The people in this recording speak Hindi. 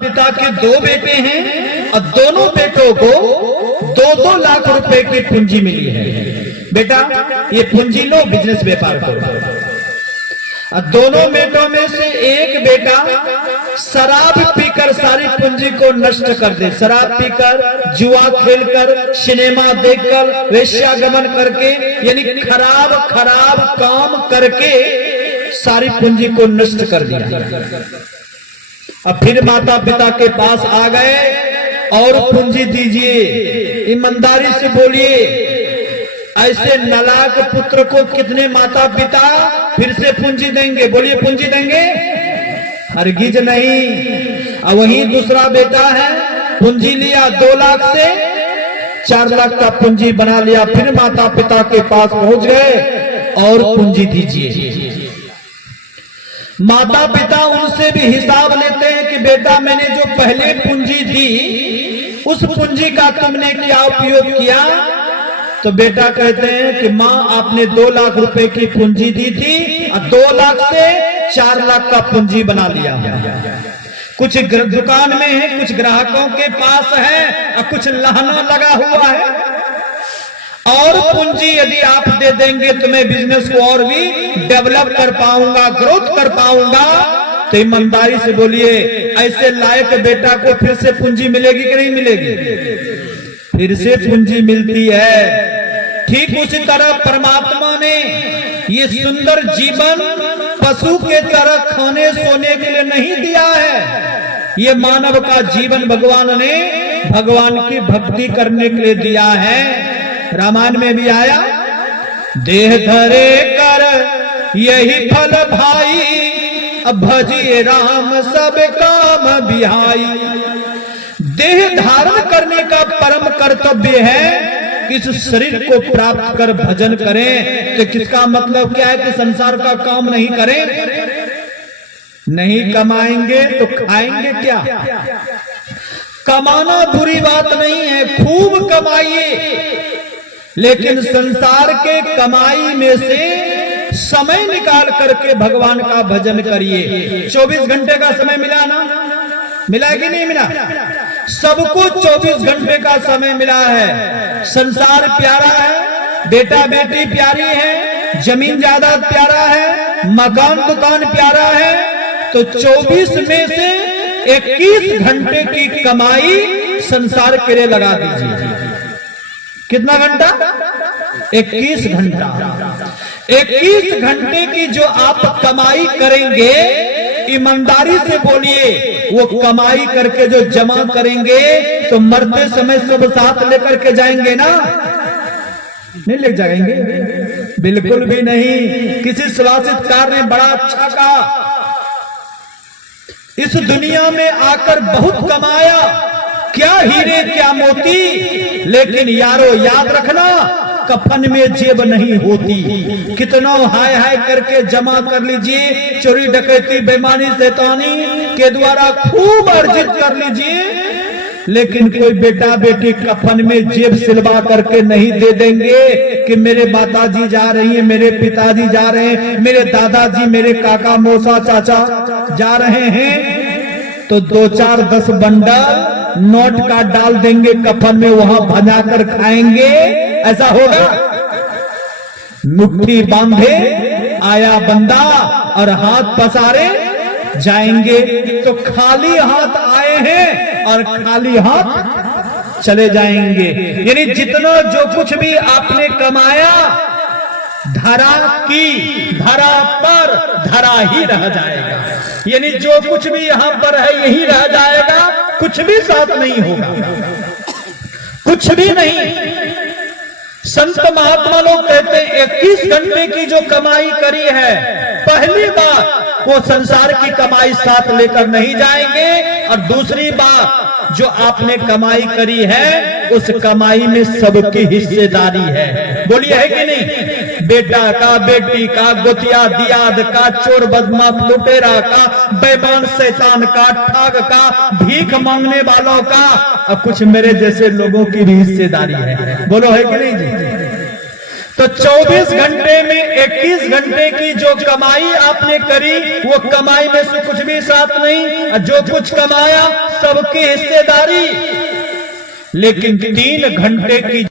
पिता के दो बेटे हैं और दोनों बेटों को 2-2 लाख रुपए की पूंजी मिली है। बेटा ये पूंजी लो, बिजनेस व्यापार करो। और दोनों बेटों में से एक बेटा शराब पीकर सारी पूंजी को नष्ट कर दे। शराब पीकर, जुआ खेलकर, सिनेमा देखकर, वेश्यागमन करके, यानी खराब काम करके सारी पूंजी को नष्ट कर दिया। अब फिर माता पिता के पास आ गए और पूंजी दीजिए, ईमानदारी से बोलिए। ऐसे नालायक पुत्र को कितने माता पिता फिर से पूंजी देंगे? बोलिए पूंजी देंगे? हरगिज नहीं। और वही दूसरा बेटा है, पूंजी लिया 2 लाख से 4 लाख का पूंजी बना लिया। फिर माता पिता के पास पहुंच गए और पूंजी दीजिए। माता पिता उनसे भी हिसाब लेते हैं कि बेटा मैंने जो पहले पूंजी दी उस पूंजी का तुमने क्या उपयोग किया? तो बेटा कहते हैं कि माँ आपने 2 लाख रुपए की पूंजी दी थी और 2 लाख से 4 लाख का पूंजी बना लिया। कुछ दुकान में है, कुछ ग्राहकों के पास है और कुछ लहना लगा हुआ है। और पूंजी यदि आप दे देंगे तो मैं बिजनेस को और भी डेवलप कर पाऊंगा, ग्रोथ कर पाऊंगा। तो ईमानदारी से बोलिए, ऐसे लायक बेटा को फिर से पूंजी मिलेगी कि नहीं मिलेगी? फिर से पूंजी मिलती है। ठीक उसी तरह परमात्मा ने ये सुंदर जीवन पशु के तरह खाने सोने के लिए नहीं दिया है। ये मानव का जीवन भगवान ने भगवान की भक्ति करने के लिए दिया है। रामायण में भी आया, देह धरे कर यही फल भाई, अब भजिए राम सब काम बिहाई। देह धारण करने का परम कर्तव्य है इस शरीर को प्राप्त कर भजन करें। तो किसका मतलब क्या है कि संसार का काम नहीं करें? नहीं कमाएंगे तो खाएंगे क्या? कमाना बुरी बात नहीं है, खूब कमाइए, लेकिन संसार के कमाई में से समय निकाल करके भगवान का भजन करिए। 24 घंटे का समय मिला ना? मिला कि नहीं मिला? सबको 24 घंटे का समय मिला है। संसार प्यारा है, बेटा बेटी प्यारी है, जमीन जायदाद प्यारा है, मकान दुकान प्यारा है। तो 24 में से 21 घंटे की कमाई संसार के लिए लगा दीजिए। कितना घंटा? 21 घंटा। 21 घंटे की जो आप कमाई करेंगे, ईमानदारी से बोलिए, वो कमाई करके जो जमा करेंगे तो मरते समय सब साथ लेकर के जाएंगे ना? नहीं ले जाएंगे? बिल्कुल भी नहीं। किसी सुभाषितकार ने बड़ा अच्छा कहा, इस दुनिया में आकर बहुत कमाया, क्या हीरे क्या मोती, लेकिन यारो याद रखना कफन में जेब नहीं होती। कितना हाय हाय करके जमा कर लीजिए, चोरी डकैती बेईमानी शैतानी के द्वारा खूब अर्जित कर लीजिए, लेकिन कोई बेटा बेटी कफन में जेब सिलवा करके नहीं दे देंगे कि मेरे माताजी जा रही हैं, मेरे पिताजी जा रहे हैं, मेरे दादाजी, मेरे काका मौसा चाचा जा रहे हैं। तो 2-4-10 बंडल नोट का डाल देंगे कफन में, वहां भजा कर खाएंगे। ऐसा होगा? मुट्ठी बांधे आया बंदा और हाथ पसारे जाएंगे। तो खाली हाथ आए हैं और खाली हाथ चले जाएंगे। यानी जितना जो कुछ भी आपने कमाया, धरा पर धरा ही रह जाएगा। यानी जो कुछ भी यहां पर है यही रह जाएगा, कुछ भी साथ नहीं होगा, कुछ भी नहीं। संत महात्मा लोग कहते हैं 21 घंटे की जो कमाई करी है, पहली बात वो संसार की कमाई साथ लेकर नहीं जाएंगे, और दूसरी बात जो आपने कमाई करी है उस कमाई में सबकी हिस्सेदारी है। बोलिए है कि नहीं? बेटा का, बेटी का, गोतिया दियाद का, चोर बदमाश लुटेरा का, बेईमान शैतान का, ठग का, भीख मांगने वालों का, और कुछ मेरे जैसे लोगों की भी हिस्सेदारी है। बोलो है कि नहीं जी? तो 24 घंटे में 21 घंटे की जो कमाई आपने करी, वो कमाई में से कुछ भी साथ नहीं, जो कुछ कमाया सबकी हिस्सेदारी। लेकिन 3 घंटे की